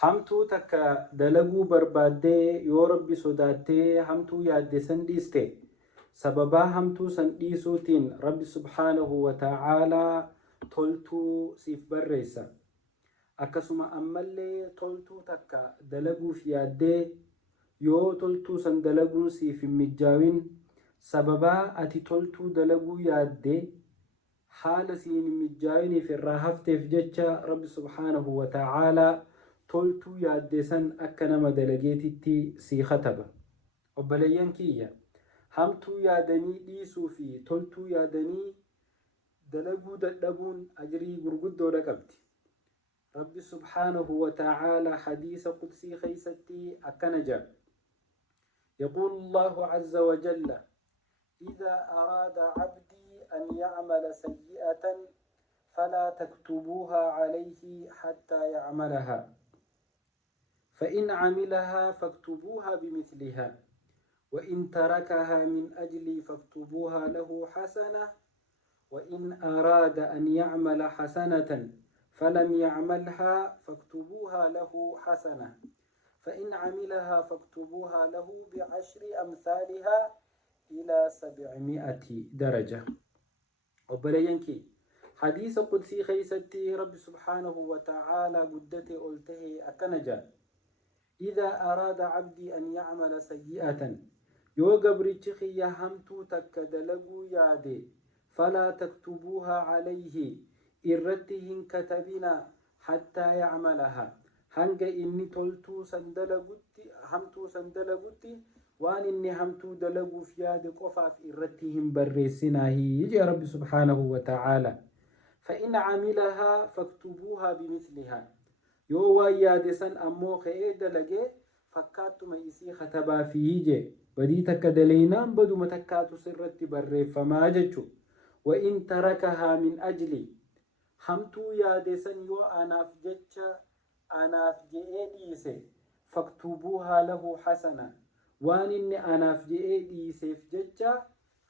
hamtuu takka dalaguu barbaaddee yoo rabbi sodaattee hamtuu yaadde san dhiiste sababaa hamtuu san dhiisuutiin rabbi subhaanahu wa ta'aalaa toltuu siif barreessa. Akkasuma ammallee toltuu takka dalaguuf yaaddee yoo toltuu san dalaguun siif hin mijaawin sababaa ati toltuu dalaguu yaaddee haala siin hin mijaawiniif irraa hafteef jecha rabbi subhaanahu wa ta'aalaa toltuu yaadde san akka nama dalageetitti sii kataba. Obboleeyyan kiyya, hamtuu yaadanii dhiisuu fi toltuu yaadanii dalaguu dadhabuun ajrii gurguddoodha qabdi. Rabbi subhaanahu wa ta'aalaa hadiisa qudsii keeysatti akkana jedha: يقول الله عز وجل إذا أراد عبدي أن يعمل سيئة فلا تكتبوها عليه حتى يعملها فإن عملها فاكتبوها بمثلها وإن تركها من أجلي فاكتبوها له حسنة وإن أراد أن يعمل حسنة فلم يعملها فاكتبوها له حسنة فإن عملها فاكتبوها له ب10 أمثالها إلى 700 درجة. وبلينكي حديث قدسي خيستي رب سبحانه وتعالى قدتي قلته أكنجا: إذا أراد عبدي أن يعمل سيئة يو قبرتخي يهمتو تكدلقو يادي فلا تكتبوها عليه إرتهن كتبنا حتى يعملها hanga inni toltuu hamtuu san dalagutti waan inni hamtuu dalaguuf yaade qofaaf irratti hin barreessinaahi jee rabbi subhaanahu wa ta'aalaa. فإن عملها فاكتبوها بمثلها yoo waan yaade san ammoo ka'ee dalage fakkaattuma isii katabaa fiije badii takka daleeynaan baduma takkaatu sirratti barreeffamaa jechu. وإن تركها من أجلي hamtuu yaade san yoo anaaf je'ee dhiise faktubuuhaa lahu hasana waan inni anaaf je'ee dhiiseef jecha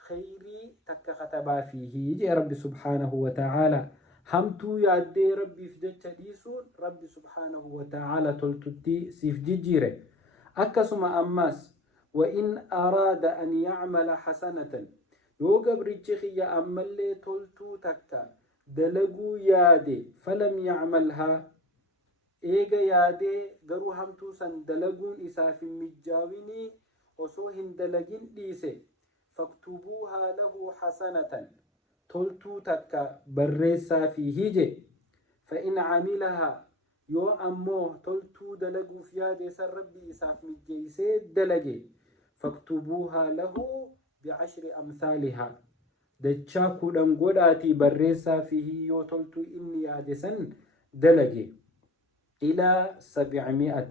khayrii takka katabaa fiihi jee rabbi subhaanahu wa ta'aalaa. hamtuu yaaddee rabbiif jecha dhiisuun rabbi subhaanahu wa ta'aalaa toltutti siif jijjiire. akkasuma ammaas وإن أراد أن يعمل حسنة yoo gabrichi kiyya ammallee toltuu takka dalaguu yaade falam yacmalhaa eega yaadee garuu hamtuu san dalaguun isaaf hin mijaawinii osoo hin dalagin dhiise faktubuuhaa lahu hasanatan toltuu takka barreessaa fiihi je. فإن عملها yoo ammoo toltuu dalaguuf yaade san rabbi isaaf mijeeysee dalage faktubuuhaa lahu ب10 أمثالها دچا كودن غداتي بريسا فيه يو تولتو إني يادسن دلجي إلى 700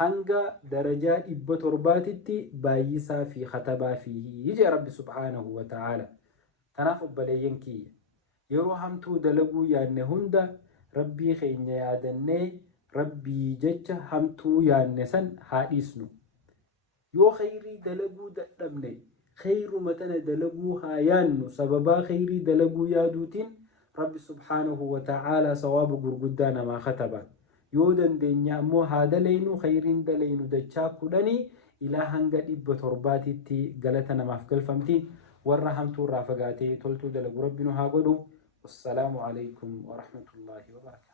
hanga darajaa 700tti baay'isaa fi katabaa fiihi jee rabbi subhaanahu wa ta'aalaa. Tanaaf obboleeyyan kiyya, yeroo hamtuu dalaguu yaadne hunda rabbii keenya yaadannee rabbii jecha hamtuu yaadne san haa dhiisnu. yoo khayrii dalaguu dadhabne khayruma tana dalaguu haa yaannu. sababaa khayrii dalaguu yaaduutiin rabbi subhaanahu wa ta'aalaa sawaaba gurguddaa namaa kataba. yoo dandeenya ammoo haa daleynu khayriin daleynu dachaa 10 ilaa hanga 700tti galata namaaf galfamti. warra hamtuu irraa fagaatee toltuu dalagu rabbi nu haa godhu. wassalaamu alaykum wa rahmatullaahi wa barakaatuh.